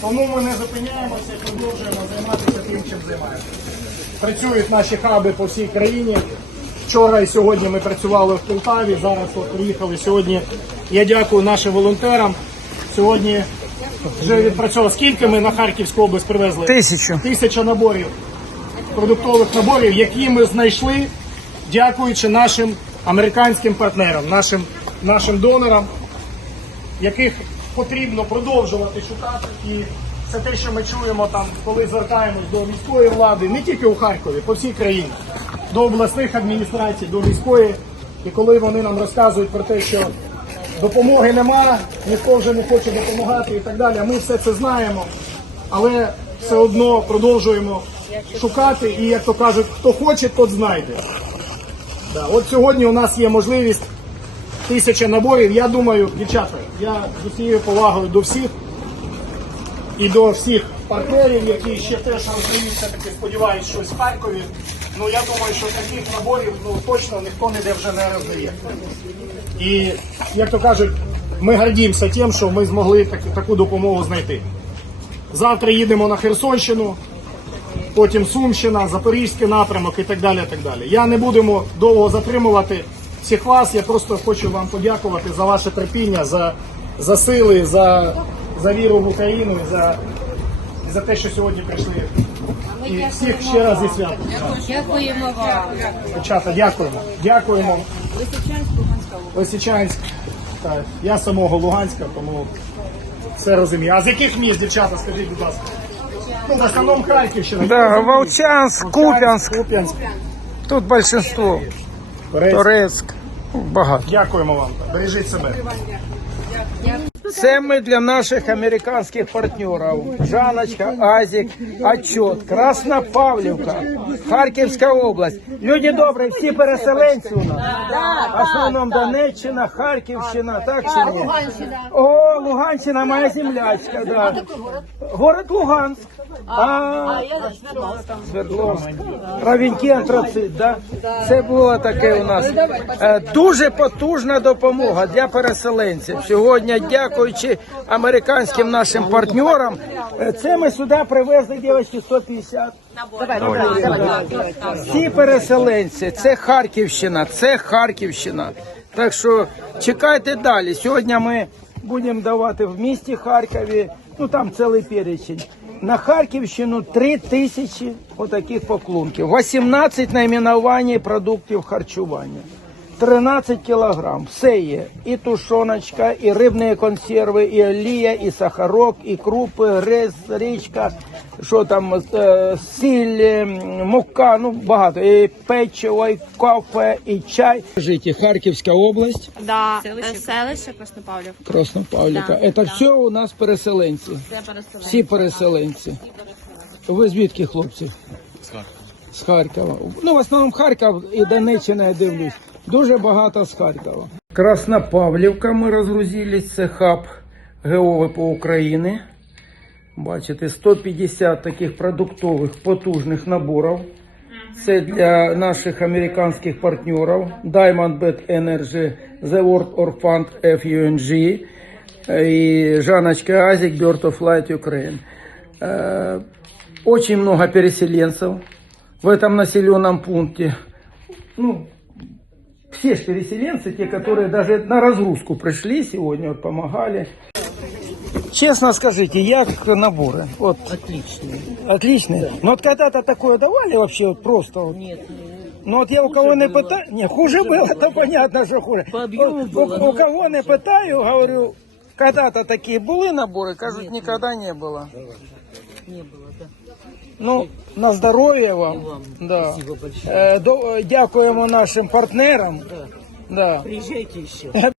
Тому ми не зупиняємося і продовжуємо займатися тим, чим займаємося. Працюють наші хаби по всій країні. Вчора і сьогодні ми працювали в Полтаві, зараз от приїхали сьогодні. Я дякую нашим волонтерам. Сьогодні вже відпрацьовували. Скільки ми на Харківську область привезли? Тисячу. Тисяча наборів, продуктових наборів, які ми знайшли, дякуючи нашим американським партнерам, нашим, нашим донорам, яких потрібно продовжувати шукати. І це те, що ми чуємо там, коли звертаємось до міської влади, не тільки у Харкові, по всій країні, до обласних адміністрацій, до міської. І коли вони нам розказують про те, що допомоги нема, ніхто вже не хоче допомагати і так далі. Ми все це знаємо, але все одно продовжуємо шукати. І як то кажуть, хто хоче, тот знайде. Да, от сьогодні у нас є можливість тисяча наборів. Я думаю, дівчата, я з усією повагою до всіх і до всіх партнерів, які ще теж роздають, все-таки сподіваюсь, щось в Харкові. Ну я думаю, що таких наборів ну точно ніхто ніде вже не роздає. І як то кажуть, ми гордімося тим, що ми змогли так, таку допомогу знайти. Завтра їдемо на Херсонщину, потім Сумщина, Запорізький напрямок і так далі. і так далі. Я не будемо довго затримувати всіх вас. Я просто хочу вам подякувати за ваше терпіння, за, за сили, за, за віру в Україну, і за, і за те, що сьогодні прийшли. І всіх ще раз зі святом. Дякуємо вам. Дівчата, дякуємо. Дякуємо. Лисичанськ, Луганська. Лисичанськ. Так, я самого Луганська, тому все розумію. А з яких міст, дівчата, скажіть, будь ласка? Ну, в основному Харківщина. Да. Волчанск, Куп'янськ. Куп'янськ. Тут большинство. Торецьк. Багато. Дякуємо вам. Бережіть себе. Це ми для наших американських партнерів. Жаночка, Азік, Отчет, Красна Павлівка, Харківська область. Люди добрі, всі переселенці у нас. В основному Донеччина, Харківщина, так чи ні? О, Луганщина, моя землячка, да. Город Луганськ. А, Свердловськ. Равеньки антрацит, да? Це було таке у нас. Е, Дуже потужна допомога для переселенців. Сьогодні, дякуючи американським нашим партнерам, е, це ми сюди привезли, дівчатки, 150. Всі переселенці, це Харківщина, це Харківщина. Так що чекайте далі. Сьогодні ми будемо давати в місті Харкові, ну там цілий перечень. На Харківщину 3 тисячі отаких поклонків, 18 найменувань продуктів харчування. 13 кілограм. Все є. І тушоночка, і рибні консерви, і олія, і сахарок, і крупи, гриз, річка, що там, е, сіль, е, мука, ну багато. І печиво, і кафе, і чай. Скажіть, Харківська область, Да. Селище Краснопавлів. Краснопавлівка. Це все у нас переселенці. Переселенці Всі переселенці. Ви звідки, хлопці? З Харкова. Ну, в основному Харків і Донеччина, я дивлюсь. Дуже багато з Харкова. Краснопавлівка ми розгрузили, це хаб ГОВ по Україні. Бачите, 150 таких продуктових потужних наборів. Це для наших американських партнерів Diamondback Energy, The World Orphan FUNG и Жаночка Азик, Bird of Light Ukraine. Э, Очень много переселенцев в этом населенном пункте. Ну, все ж переселенцы, те, которые даже на разгрузку пришли сегодня, вот помогали. Честно скажите, як наборы? Вот. Отличные. Отличные? Но вот когда-то такое давали вообще вот просто? Вот? Нет. Ну от я у кого не питаю, не, хуже было, то понятно, що хуже. У, у, у кого не питаю, говорю, когда-то такі були набори, кажуть, ніколи не було. Не было, да. Ну, на здоров'я вам. Да. Е, до, дякуємо нашим партнерам. Да. Приезжайте еще.